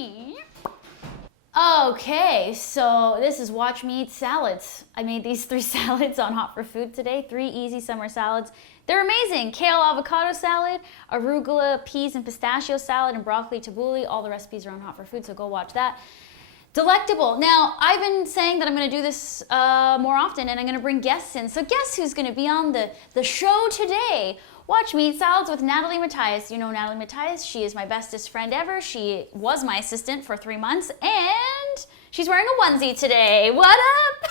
me. Okay, so this is Watch Me Eat Salads. I made these 3 salads on Hot for Food today. 3 easy summer salads. They're amazing. Kale avocado salad, arugula, peas and pistachio salad, and broccoli tabbouleh. All the recipes are on Hot for Food, so go watch that. Delectable. Now, I've been saying that I'm going to do this more often, and I'm going to bring guests in. So guess who's going to be on the show today? Watch Me Eat Salads with Natalie Matias. You know Natalie Matias. She is my bestest friend ever. She was my assistant for 3 months, and she's wearing a onesie today. What up?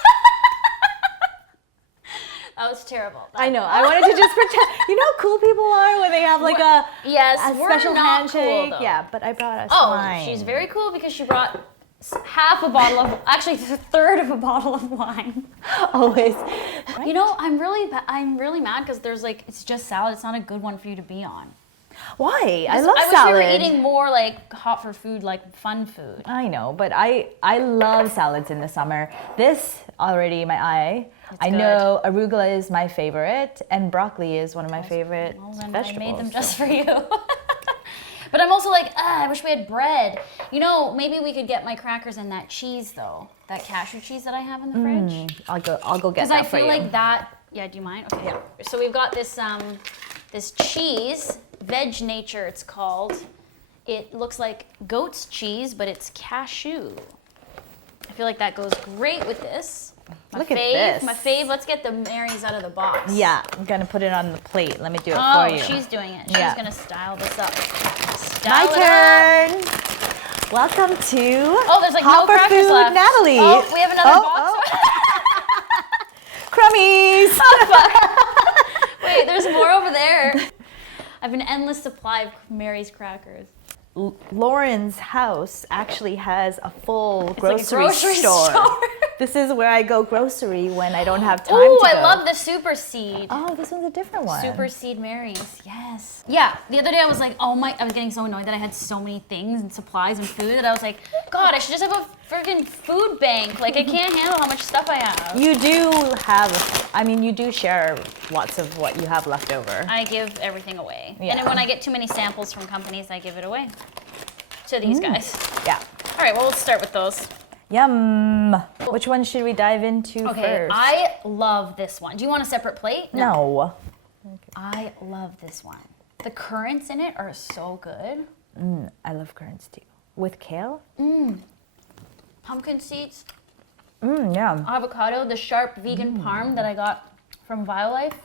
That was terrible. I know. I wanted to just pretend. You know how cool people are when they have like a special handshake? Cool, yeah, but I brought us wine. She's very cool because she brought half a bottle of, actually a third of a bottle of wine. Always. You know, I'm really mad because there's like, it's just salad. It's not a good one for you to be on. Why? I love salad. I wish we were eating more like Hot for Food, like fun food. I know, but I love salads in the summer. This already, my eye. I know arugula is my favorite, and broccoli is one of my favorite vegetables. I made them just for you. But I'm also like, I wish we had bread. You know, maybe we could get my crackers and that cheese though, that cashew cheese that I have in the fridge. I'll go get that for you. Because I feel like that. Yeah, do you mind? Okay. Yeah. So we've got this this cheese, Veg Nature. It's called. It looks like goat's cheese, but it's cashew. I feel like that goes great with this. Look at this. My fave. Let's get the Marys out of the box. Yeah, I'm gonna put it on the plate. Let me do it for you. Oh, she's doing it. She's gonna style this up. My turn. Welcome to there's like Hot no for crackers Food, left. Natalie. Oh, we have another box. Crummies. Wait, there's more over there. I have an endless supply of Mary's crackers. Lauren's house actually has a full grocery, like a grocery store. This is where I go grocery when I don't have time to go. I love the Super Seed. Oh, this one's a different one. Super Seed Marys, yes. Yeah, the other day I was like, I was getting so annoyed that I had so many things and supplies and food that I was like, God, I should just have a freaking food bank. Like, I can't handle how much stuff I have. You do have, you do share lots of what you have left over. I give everything away. Yeah. And then when I get too many samples from companies, I give it away to these guys. Yeah. All right, well, let's start with those. Yum. Which one should we dive into first? I love this one. Do you want a separate plate? No. Okay. I love this one. The currants in it are so good. I love currants too. With kale? Pumpkin seeds. Yeah. Avocado, the sharp vegan parm that I got from VioLife.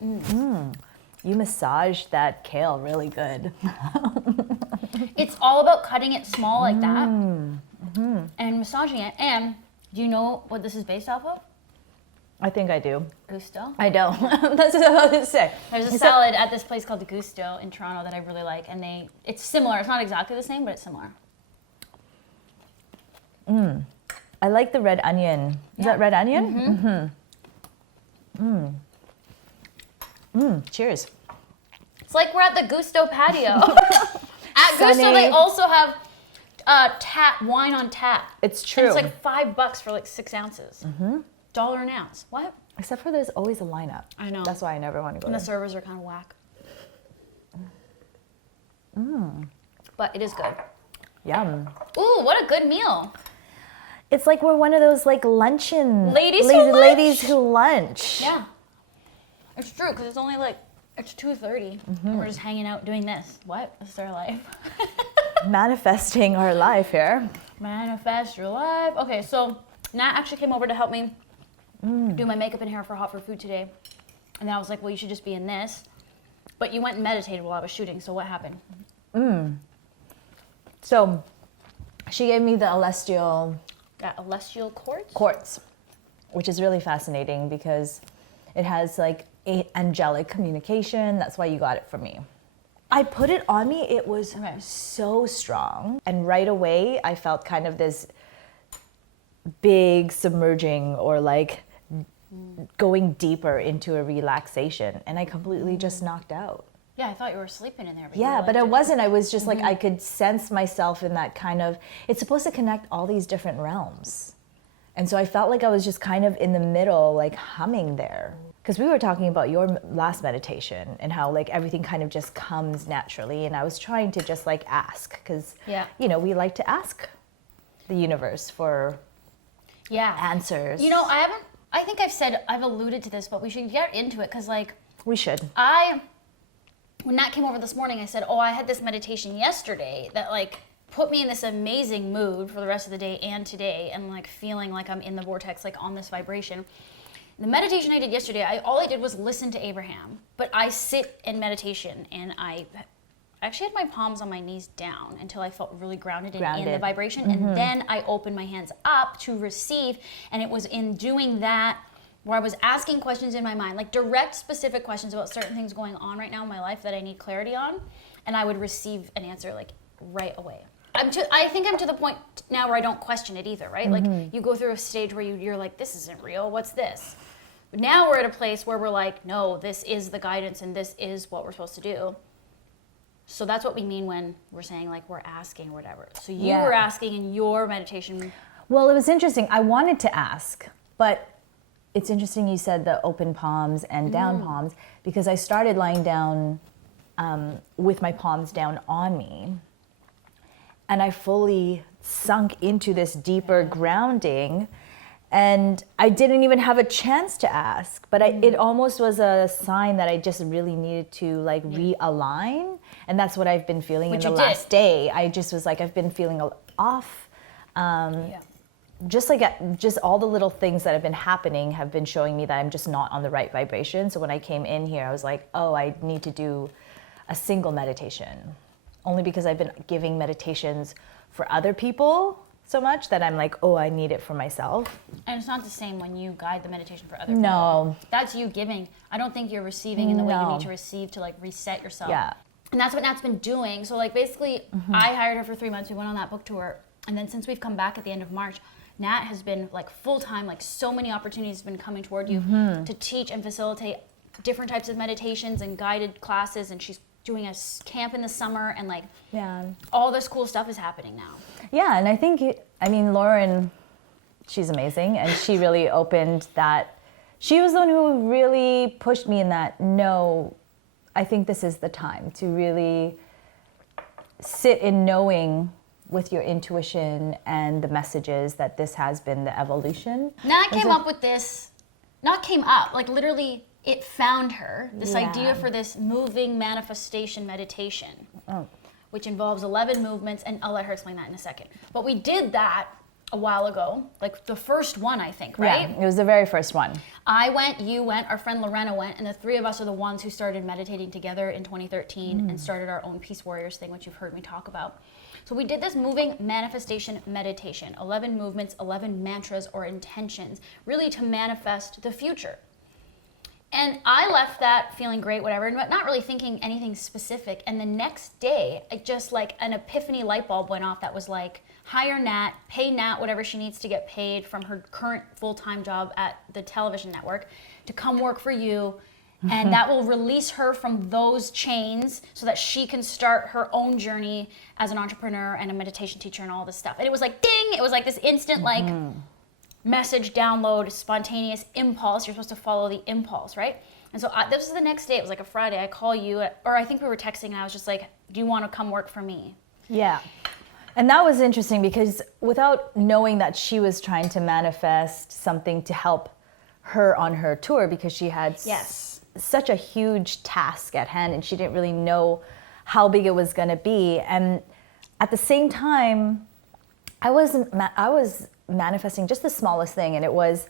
You massage that kale really good. It's all about cutting it small like that and massaging it. And do you know what this is based off of? I think I do. Gusto? I don't. That's what I was going to say. There's a salad at this place called Gusto in Toronto that I really like, and it's similar. It's not exactly the same, but it's similar. I like the red onion. Is that red onion? Cheers. It's like we're at the Gusto patio. At Gusto, they also have wine on tap. It's true. And it's like $5 for like 6 ounces. $1 an ounce. What? Except for there's always a lineup. I know. That's why I never want to go And there. the servers are kind of whack. But it is good. Yum. Ooh, what a good meal. It's like we're one of those like luncheon Ladies who lunch. Yeah. It's true, because it's only like, it's 2:30. And we're just hanging out doing this. What? This is our life. Manifesting our life here. Manifest your life. Okay, so Nat actually came over to help me do my makeup and hair for Hot for Food today. And then I was like, well, you should just be in this. But you went and meditated while I was shooting, so what happened? So she gave me the celestial quartz, which is really fascinating because it has like angelic communication. That's why you got it from me. I put it on me. It was so strong. And right away, I felt kind of this big submerging or like going deeper into a relaxation. And I completely just knocked out. Yeah, I thought you were sleeping in there. But I wasn't. I was just like, I could sense myself in that kind of, it's supposed to connect all these different realms. And so I felt like I was just kind of in the middle, like humming there. because we were talking about your last meditation and how like everything kind of just comes naturally, and I was trying to just like ask, because you know, we like to ask the universe for answers. You know, I think I've alluded to this, but we should get into it, because like we should. When Nat came over this morning, I said, oh, I had this meditation yesterday that like put me in this amazing mood for the rest of the day and today, and like feeling like I'm in the vortex, like on this vibration. The meditation I did yesterday, all I did was listen to Abraham, but I sit in meditation, and I actually had my palms on my knees down until I felt really grounded in the vibration, and then I opened my hands up to receive, and it was in doing that where I was asking questions in my mind, like direct, specific questions about certain things going on right now in my life that I need clarity on, and I would receive an answer like right away. I think I'm to the point now where I don't question it either, right? Like you go through a stage where you're like, this isn't real, what's this? But now we're at a place where we're like, no, this is the guidance and this is what we're supposed to do. So that's what we mean when we're saying like we're asking or whatever. So you were asking in your meditation. Well, it was interesting. I wanted to ask, but it's interesting you said the open palms and down palms, because I started lying down with my palms down on me. And I fully sunk into this deeper grounding, and I didn't even have a chance to ask, but it almost was a sign that I just really needed to like realign, and that's what I've been feeling in the last day. I just was like, I've been feeling off. Just all the little things that have been happening have been showing me that I'm just not on the right vibration. So when I came in here, I was like, oh, I need to do a single meditation. Only because I've been giving meditations for other people so much that I'm like, oh, I need it for myself. And it's not the same when you guide the meditation for other people. No. That's you giving. I don't think you're receiving in the way you need to receive to like reset yourself. Yeah. And that's what Nat's been doing. So like basically, I hired her for 3 months. We went on that book tour. And then since we've come back at the end of March, Nat has been like full-time, like so many opportunities have been coming toward you to teach and facilitate different types of meditations and guided classes. And she's doing a camp in the summer, and like all this cool stuff is happening now. Yeah, and I think, Lauren, she's amazing, and she really opened that. She was the one who really pushed me in that, no, I think this is the time to really sit in knowing with your intuition and the messages that this has been the evolution. Nat came up with this, not came up, like literally it found her, this idea for this moving manifestation meditation, which involves 11 movements, and I'll let her explain that in a second. But we did that a while ago, like the first one, I think, right? Yeah, it was the very first one. I went, you went, our friend Lorena went, and the three of us are the ones who started meditating together in 2013 and started our own Peace Warriors thing, which you've heard me talk about. So we did this moving manifestation meditation, 11 movements, 11 mantras or intentions, really to manifest the future. And I left that feeling great, whatever, but not really thinking anything specific. And the next day, I just like an epiphany light bulb went off that was like, hire Nat, pay Nat whatever she needs to get paid from her current full-time job at the television network to come work for you. And that will release her from those chains so that she can start her own journey as an entrepreneur and a meditation teacher and all this stuff. And it was like, ding! It was like this instant like message download, spontaneous impulse. You're supposed to follow the impulse, right? And so this was the next day. It was like a Friday. I call you, or I think we were texting, and I was just like, do you want to come work for me? Yeah. And that was interesting because without knowing that she was trying to manifest something to help her on her tour, because she had such a huge task at hand and she didn't really know how big it was going to be. And at the same time, I was manifesting just the smallest thing, and it was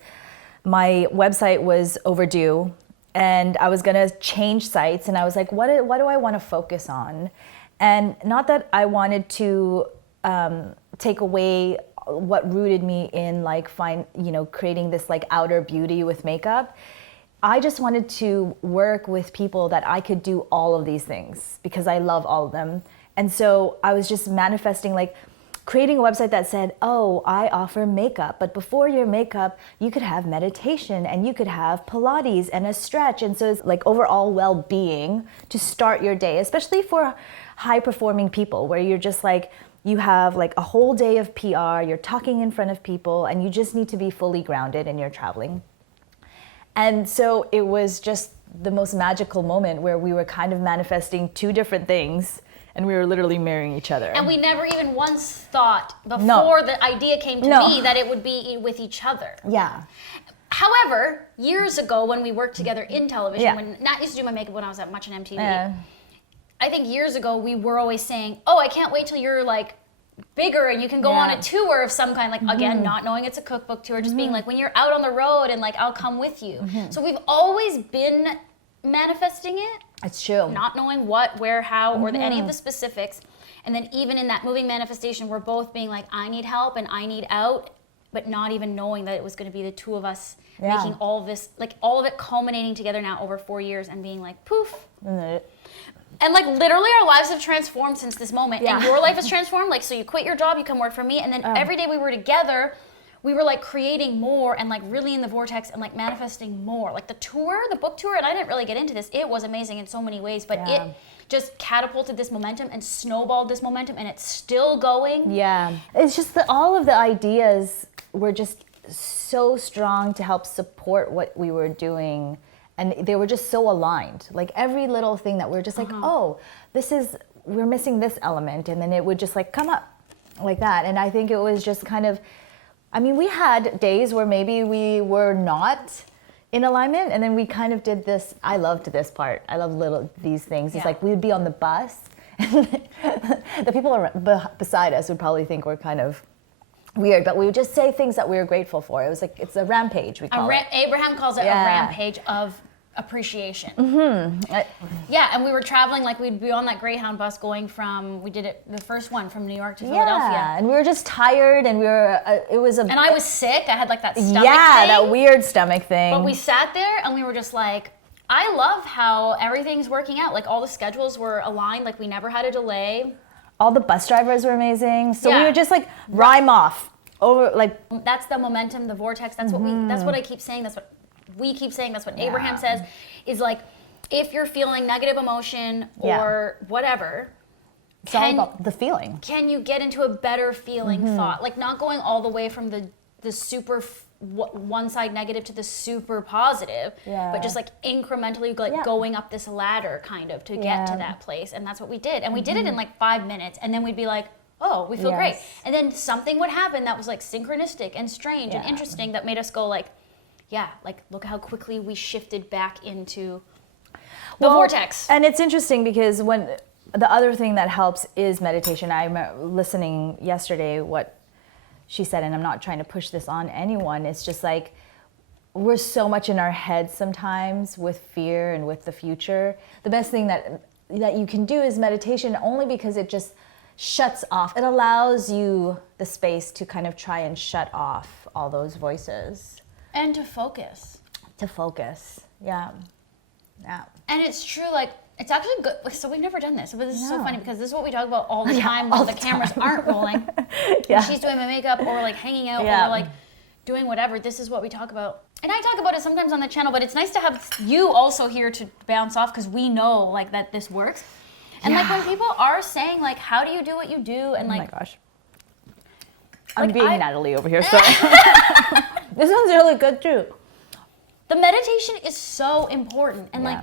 my website was overdue and I was going to change sites, and I was like, what do I want to focus on? And not that I wanted to take away what rooted me in like creating this like outer beauty with makeup. I just wanted to work with people that I could do all of these things because I love all of them. And so I was just manifesting, like creating a website that said, oh, I offer makeup, but before your makeup, you could have meditation and you could have Pilates and a stretch. And so it's like overall well-being to start your day, especially for high-performing people where you're just like, you have like a whole day of PR, you're talking in front of people, and you just need to be fully grounded and you're traveling. And so it was just the most magical moment where we were kind of manifesting two different things, and we were literally marrying each other. And we never even once thought before the idea came to me that it would be with each other. Yeah. However, years ago when we worked together in television, when Nat used to do my makeup when I was at Much and MTV, I think years ago we were always saying, oh, I can't wait till you're like bigger and you can go on a tour of some kind, like again, not knowing it's a cookbook tour, just being like, when you're out on the road and like, I'll come with you. So we've always been manifesting it. It's true. Not knowing what, where, how, or any of the specifics. And then even in that moving manifestation, we're both being like, I need help and I need out, but not even knowing that it was going to be the two of us making all of this, like all of it culminating together now over 4 years and being like, poof. And like literally our lives have transformed since this moment. And your life has transformed. Like, so you quit your job, you come work for me. And then every day we were together, we were like creating more and like really in the vortex and like manifesting more. Like the tour, the book tour, and I didn't really get into this. It was amazing in so many ways, but it just catapulted this momentum and snowballed this momentum, and it's still going. Yeah. It's just that all of the ideas were just so strong to help support what we were doing. And they were just so aligned. Like every little thing that we're just like, oh, we're missing this element. And then it would just like come up like that. And I think it was just kind of, I mean, we had days where maybe we were not in alignment. And then we kind of did this. I loved this part. I love these things. It's like we would be on the bus. And the people beside us would probably think we're kind of weird, but we would just say things that we were grateful for. It was like, it's a rampage, we call it. Abraham calls it a rampage of appreciation. Yeah, and we were traveling, like we'd be on that Greyhound bus going we did it, the first one from New York to Philadelphia. Yeah, and we were just tired, and and I was sick, I had like that stomach thing. Yeah, that weird stomach thing. But we sat there, and we were just like, I love how everything's working out. Like all the schedules were aligned, like we never had a delay. All the bus drivers were amazing. So we would just like rhyme off over like. That's the momentum, the vortex. That's what I keep saying. That's what we keep saying. That's what Abraham says, is like, if you're feeling negative emotion or whatever, it's all about the feeling. Can you get into a better feeling thought? Like not going all the way from the super one side negative to the super positive, but just like incrementally like going up this ladder kind of to get to that place. And that's what we did. And we did it in like 5 minutes, and then we'd be like, oh, we feel great. And then something would happen that was like synchronistic and strange and interesting that made us go like, like look how quickly we shifted back into the vortex. And it's interesting because when the other thing that helps is meditation. I'm listening yesterday what she said, and I'm not trying to push this on anyone. It's just like we're so much in our heads sometimes with fear and with the future. The best thing that you can do is meditation, only because it just shuts off. It allows you the space to kind of try and shut off all those voices. And to focus. Yeah. And it's true, like, it's actually good. So we've never done this, but this is so funny because this is what we talk about all the time when the cameras aren't rolling. When she's doing my makeup or like hanging out or like doing whatever. This is what we talk about. And I talk about it sometimes on the channel, but it's nice to have you also here to bounce off because we know like that this works. And like when people are saying like, how do you do what you do? And like, oh my gosh. I'm being Natalie over here, so. This one's really good too. The meditation is so important. And like,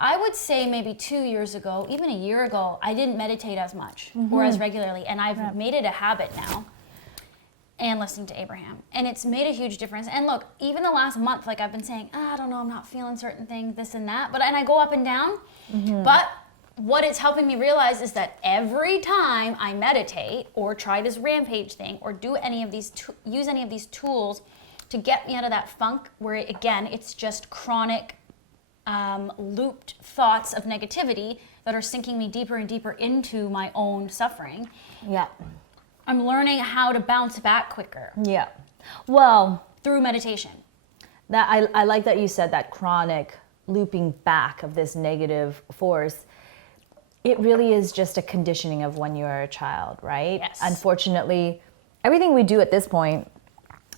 I would say maybe 2 years ago, even a year ago, I didn't meditate as much or as regularly. And I've made it a habit now. And listening to Abraham. And it's made a huge difference. And look, even the last month, like I've been saying, I don't know, I'm not feeling certain things, this and that. And I go up and down. But what it's helping me realize is that every time I meditate or try this rampage thing or do any of these, use any of these tools to get me out of that funk where, it's just chronic looped thoughts of negativity that are sinking me deeper and deeper into my own suffering. I'm learning how to bounce back quicker. Well, through meditation. That I like that you said that chronic looping back of this negative force. It really is just a conditioning of when you're a child, right? Yes. Unfortunately, everything we do at this point,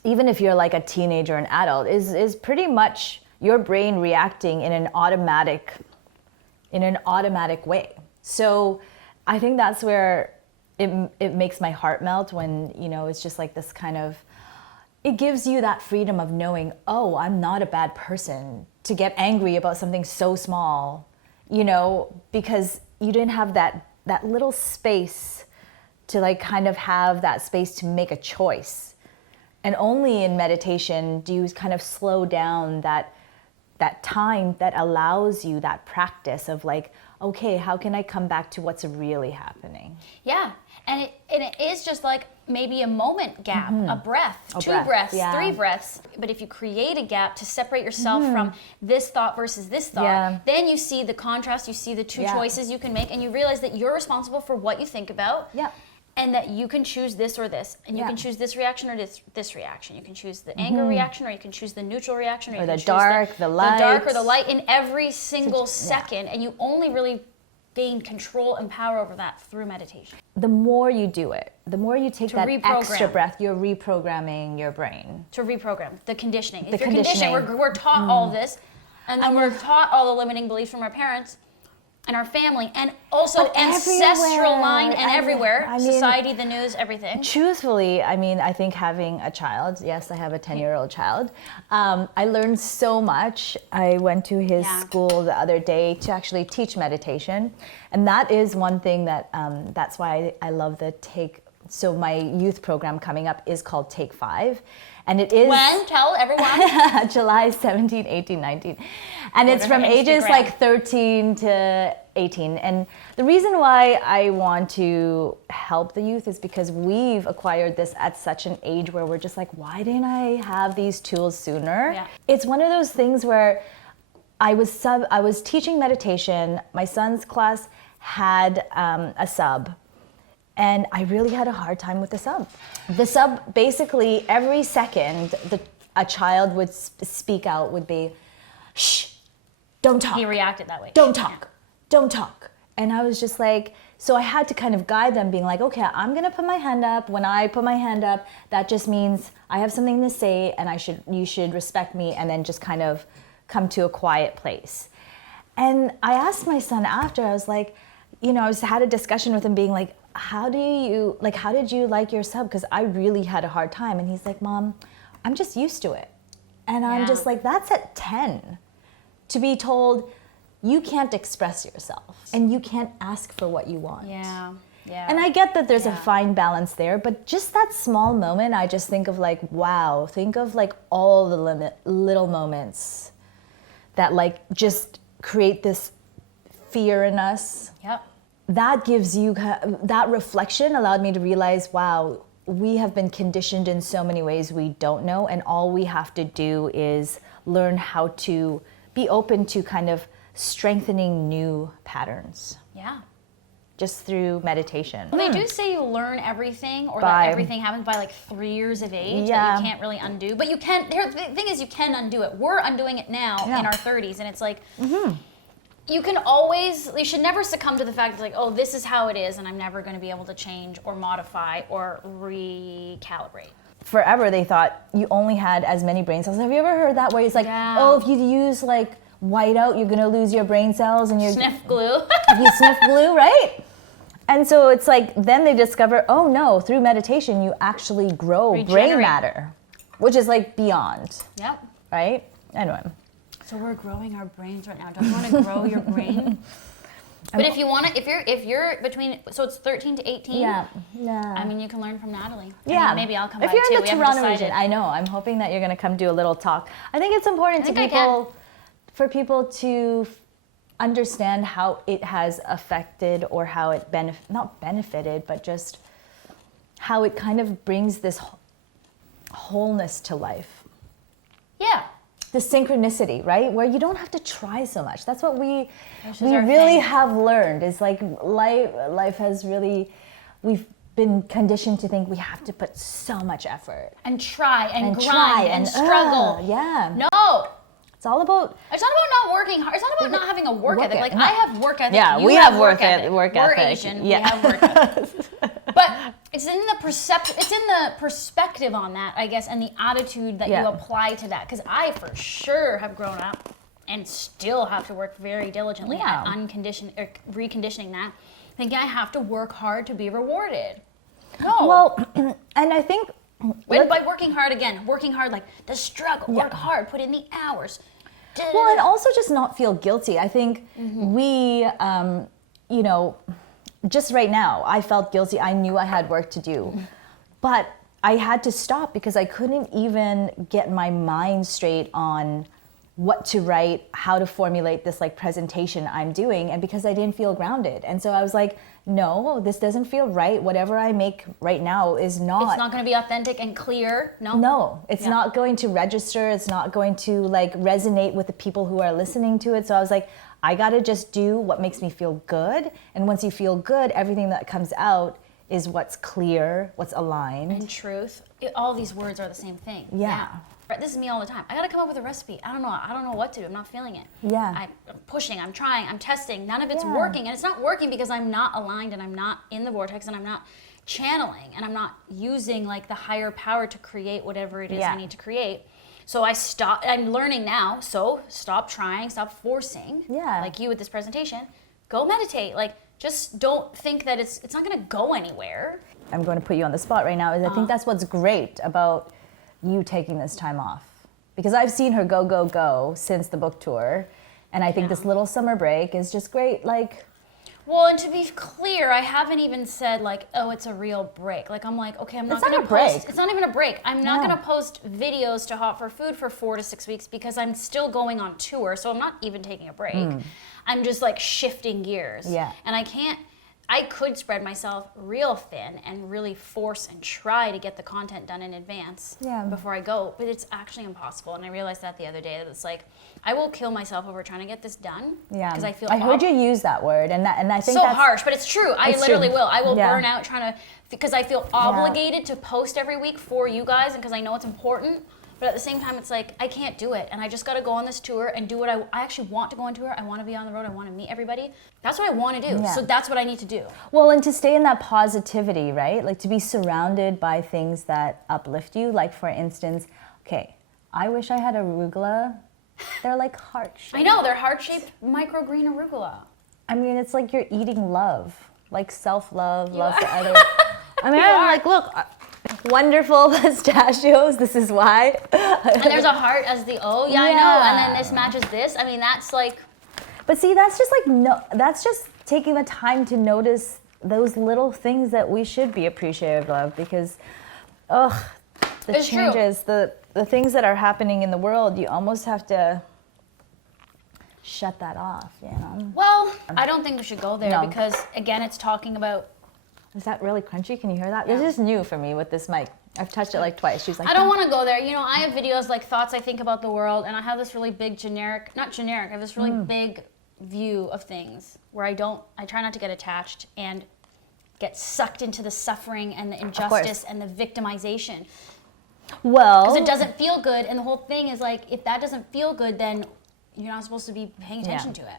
even if you're like a teenager or an adult, is pretty much your brain reacting in an automatic way. So I think that's where it makes my heart melt when, it's just like this kind of it gives you that freedom of knowing, oh, I'm not a bad person to get angry about something so small, you know, because you didn't have that little space to like kind of have that space to make a choice. And only in meditation do you kind of slow down that time that allows you that practice of like, okay, how can I come back to what's really happening? Yeah, and it is just like maybe a moment gap, a breath, two breaths, yeah. 3 breaths. But if you create a gap to separate yourself from this thought versus this thought, then you see the contrast, you see the two choices you can make, and you realize that you're responsible for what you think about. Yeah. And that you can choose this or this, and you can choose this reaction or this reaction. You can choose the anger reaction, or you can choose the neutral reaction, or you can choose the light. The dark or the light in every single second, and you only really gain control and power over that through meditation. The more you do it, the more you take that extra breath, you're reprogramming your brain. To reprogram the conditioning. The if you're conditioning. we're taught all of this, and then we're taught all the limiting beliefs from our parents and our family, and also ancestral line and everywhere, society, the news, everything. Truthfully, I mean, I think having a child, yes, I have a 10-year-old child, I learned so much. I went to his school the other day to actually teach meditation, and that is one thing that, that's why I love the Take. So my youth program coming up is called Take 5. And it is... When? Tell everyone. July 17, 18, 19. And it's from ages like 13 to 18. And the reason why I want to help the youth is because we've acquired this at such an age where we're just like, why didn't I have these tools sooner? Yeah. It's one of those things where I was teaching meditation. My son's class had a sub. And I really had a hard time with the sub. The sub, basically, every second, a child would speak out, would be, shh, don't talk. He reacted that way. Don't talk, don't talk. And I was just like, so I had to kind of guide them, being like, okay, I'm gonna put my hand up. When I put my hand up, that just means I have something to say, and you should respect me, and then just kind of come to a quiet place. And I asked my son after, I was like, you know, I had a discussion with him, being like, how did you like your sub? Because I really had a hard time. And he's like, Mom, I'm just used to it. And I'm just like, that's at 10. To be told, you can't express yourself and you can't ask for what you want. Yeah. And I get that there's a fine balance there, but just that small moment, I just think of like, wow, think of like all the little moments that like just create this fear in us. Yep. That gives you, that reflection allowed me to realize, wow, we have been conditioned in so many ways we don't know, and all we have to do is learn how to be open to kind of strengthening new patterns. Yeah. Just through meditation. Well, they do say you learn everything, or that everything happens by like 3 years of age, that you can't really undo. But you can, the thing is, you can undo it. We're undoing it now in our 30s, and it's like, you can always, you should never succumb to the fact that like, oh, this is how it is, and I'm never going to be able to change or modify or recalibrate. Forever they thought you only had as many brain cells. Have you ever heard that, where it's like, oh, if you use like whiteout, you're going to lose your brain cells, and you sniff glue. You sniff glue, right? And so it's like, then they discover, oh no, through meditation you actually grow brain matter, which is like beyond. Yep. Right? Anyway. So we're growing our brains right now. Don't you want to grow your brain? But if you want to, if you're between, so it's 13 to 18. Yeah. I mean, you can learn from Natalie. Yeah. I mean, maybe I'll come by too. If you're in the Toronto region, I know. I'm hoping that you're going to come do a little talk. I think it's important for people to understand how it has affected, or how it not benefited, but just how it kind of brings this wholeness to life. Yeah. The synchronicity, right? Where you don't have to try so much. That's what we really have learned, is like life has really, we've been conditioned to think we have to put so much effort. And try and grind and struggle. No. It's all about... It's not about not working hard. It's not about not having a work ethic. Like, I have work ethic. Yeah, we have work ethic. We're Asian. Yeah. We have work ethic. But it's in the perspective on that, I guess, and the attitude that you apply to that. Because I, for sure, have grown up and still have to work very diligently at reconditioning that, thinking I have to work hard to be rewarded. No. Well, and I think By working hard again, working hard, like the struggle, work hard, put in the hours. Well, and also just not feel guilty. I think we, you know, just right now, I felt guilty. I knew I had work to do, but I had to stop because I couldn't even get my mind straight on what to write, how to formulate this like presentation I'm doing, and because I didn't feel grounded. And so I was like, no, this doesn't feel right. Whatever I make right now is not. It's not going to be authentic and clear. No. No, it's not going to register. It's not going to like resonate with the people who are listening to it. So I was like, I got to just do what makes me feel good. And once you feel good, everything that comes out is what's clear, what's aligned. And truth. All these words are the same thing. Yeah. This is me all the time. I gotta come up with a recipe. I don't know what to do. I'm not feeling it. Yeah. I'm pushing, I'm trying, I'm testing. None of it's working. And it's not working because I'm not aligned and I'm not in the vortex and I'm not channeling and I'm not using like the higher power to create whatever it is I need to create. So I'm learning now. So stop trying, stop forcing. Yeah. Like you with this presentation. Go meditate. Like just don't think that it's not gonna go anywhere. I'm going to put you on the spot right now. I think that's what's great about you taking this time off, because I've seen her go since the book tour, and I think this little summer break is just great. Like, well, and to be clear, I haven't even said like, oh, it's a real break. Like I'm like, okay, I'm not going to post. It's not even a break. I'm not going to post videos to Hot for Food for 4 to 6 weeks because I'm still going on tour, so I'm not even taking a break. I'm just like shifting gears. Yeah. And I could spread myself real thin and really force and try to get the content done in advance before I go, but it's actually impossible. And I realized that the other day, that it's like, I will kill myself over trying to get this done. Yeah. Because I heard you use that word, and I think so that's harsh, but it's true. I literally will. I will burn out because I feel obligated to post every week for you guys, and because I know it's important. But at the same time, it's like, I can't do it. And I just got to go on this tour and do what I actually want to go on tour. I want to be on the road. I want to meet everybody. That's what I want to do. Yeah. So that's what I need to do. Well, and to stay in that positivity, right? Like to be surrounded by things that uplift you. Like for instance, okay, I wish I had arugula. They're like heart-shaped. I know, they're heart-shaped microgreen arugula. I mean, it's like you're eating love. Like self-love, love for others. I mean, I'm like, look, wonderful pistachios, this is why. And there's a heart as the O, I know, and then this matches this. I mean, that's like... But see, that's just like, that's just taking the time to notice those little things that we should be appreciative of, because, the changes, the things that are happening in the world, you almost have to shut that off, you know? Well, I don't think we should go there because, again, it's talking about... Is that really crunchy? Can you hear that? Yeah. This is new for me with this mic. I've touched it like twice. She's like, I don't want to go there. You know, I have videos like thoughts I think about the world, and I have this really big I have this really big view of things where I try not to get attached and get sucked into the suffering and the injustice and the victimization. Well, because it doesn't feel good, and the whole thing is like, if that doesn't feel good, then you're not supposed to be paying attention to it.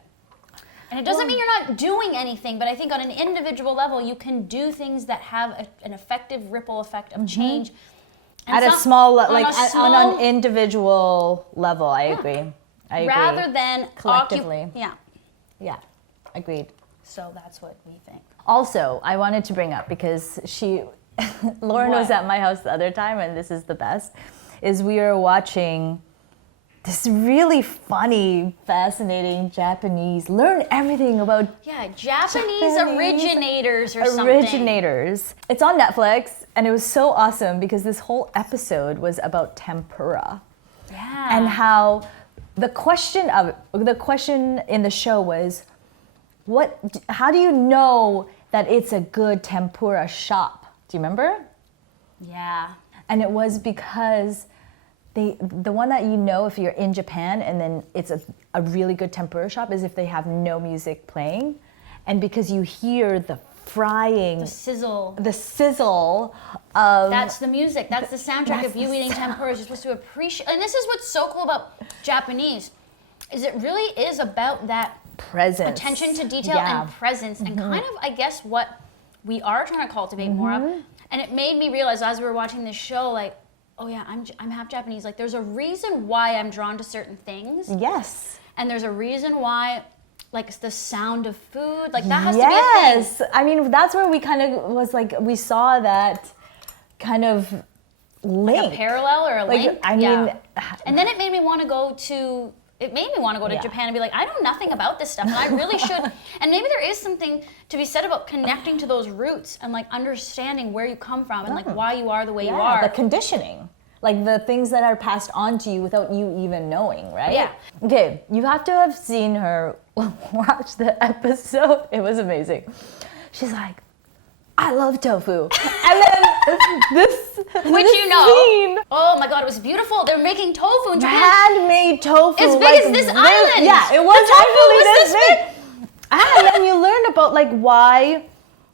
And it doesn't mean you're not doing anything, but I think on an individual level, you can do things that have an effective ripple effect of change. And at a small, on an individual level, I agree. I agree. Rather than collectively. Yeah, agreed. So that's what we think. Also, I wanted to bring up, because Lauren was at my house the other time, and this is the best, is we were watching this really funny, fascinating learn everything about Japanese originators or something. Originators. It's on Netflix, and it was so awesome because this whole episode was about tempura. Yeah. And how the question in the show was, how do you know that it's a good tempura shop? Do you remember? Yeah. And it was because the one that you know if you're in Japan and then it's a really good tempura shop is if they have no music playing, and because you hear the frying, the sizzle of that's the music, that's the soundtrack of you eating tempura. You're supposed to appreciate, and this is what's so cool about Japanese, is it really is about that presence, attention to detail and presence, and kind of, I guess, what we are trying to cultivate more of. And it made me realize as we were watching this show, like, oh yeah, I'm half Japanese. Like, there's a reason why I'm drawn to certain things. Yes. And there's a reason why, like, the sound of food, like, that has to be a thing. Yes. I mean, that's where we kind of was like, we saw that kind of link. Like a parallel or a Like, link. I mean, and then it made me want to go to. It made me want to go to Japan and be like, I know nothing about this stuff, and I really should. And maybe there is something to be said about connecting to those roots and like understanding where you come from and like why you are the way you are. The conditioning. Like the things that are passed on to you without you even knowing, right? Yeah. Okay, you have to have seen her watch the episode. It was amazing. She's like, I love tofu. And then this scene, oh my god, it was beautiful. They were making tofu in Japan. handmade tofu. As big like as this island. Yeah, it was The tofu actually was this this big. And then you learn about like why,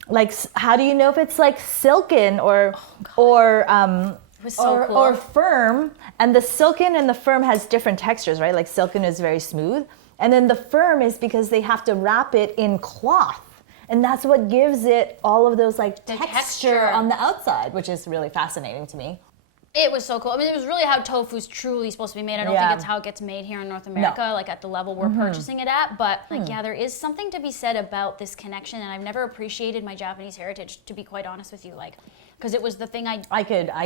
like how do you know if it's like silken or It was so cool. or firm? And the silken and the firm has different textures, right? Like silken is very smooth, and then the firm is because they have to wrap it in cloth. And that's what gives it all of those like texture on the outside, which is really fascinating to me. It was so cool. I mean, it was really how tofu's truly supposed to be made. I don't think it's how it gets made here in North America, like at the level we're purchasing it at. But like, yeah, there is something to be said about this connection. And I've never appreciated my Japanese heritage, to be quite honest with you. Like, because it was the thing I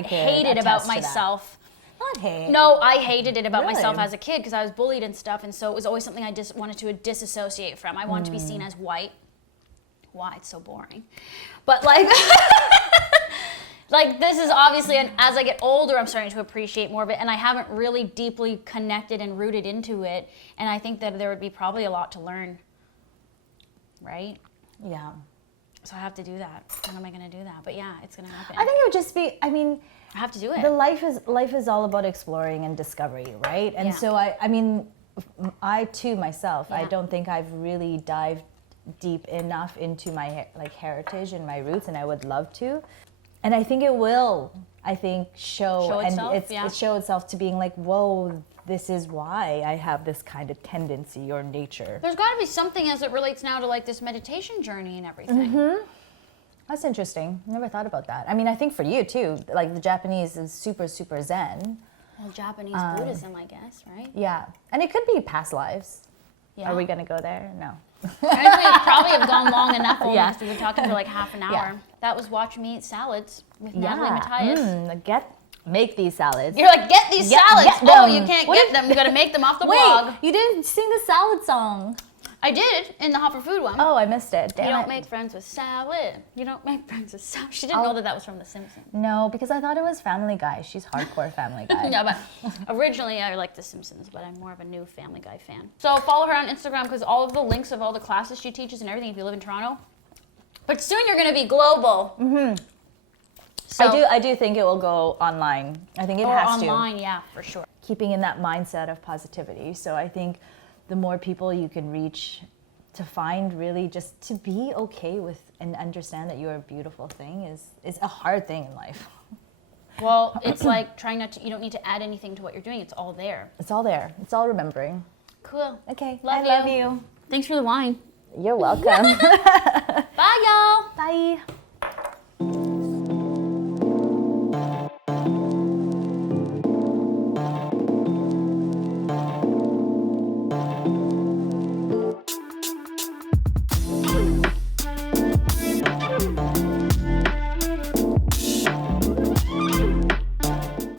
hated about myself. Not hate. No, I hated it about myself as a kid because I was bullied and stuff. And so it was always something I just wanted to disassociate from. I wanted to be seen as white. Why? It's so boring. But like, like this is obviously, as I get older, I'm starting to appreciate more of it, and I haven't really deeply connected and rooted into it, and I think that there would be probably a lot to learn, right? Yeah. So I have to do that. When am I going to do that? But yeah, it's going to happen. I think it would just be, I mean, I have to do it. the life is all about exploring and discovery, right? And so I mean, I too myself, I don't think I've really dived deep enough into my like heritage and my roots, and I would love to. And I think it will, show itself, it show itself to being like, whoa, this is why I have this kind of tendency or nature. There's got to be something as it relates now to like this meditation journey and everything. That's interesting. Never thought about that. I mean, I think for you too, like the Japanese is super, super zen. Well, Japanese Buddhism, I guess, right? Yeah. And it could be past lives. Yeah. Are we going to go there? No. I think we probably have gone long enough because we've been talking for like half an hour. Yeah. That was Watch Me Eat Salads with Natalie Matias. Make these salads. You're like, get these salads. get Oh, them. you can't get them. You got to make them off the Wait, blog. you didn't sing the salad song. I did in the Hot for Food one. Oh, I missed it. Damn You don't it. make friends with salad. You don't make friends with salad. She didn't know that was from The Simpsons. No, because I thought it was Family Guy. She's hardcore Family Guy. Yeah, but originally I liked The Simpsons, but I'm more of a new Family Guy fan. So follow her on Instagram because all of the links of all the classes she teaches and everything if you live in Toronto. But soon you're going to be global. So, I do think it will go online. I think it has to. Online, yeah, for sure. Keeping in that mindset of positivity. So I think the more people you can reach to find really just to be okay with and understand that you're a beautiful thing is a hard thing in life. Well, it's like trying not to, you don't need to add anything to what you're doing. It's all there. It's all there. It's all remembering. Cool. Okay. Love love you. Thanks for the wine. You're welcome. Bye, y'all. Bye.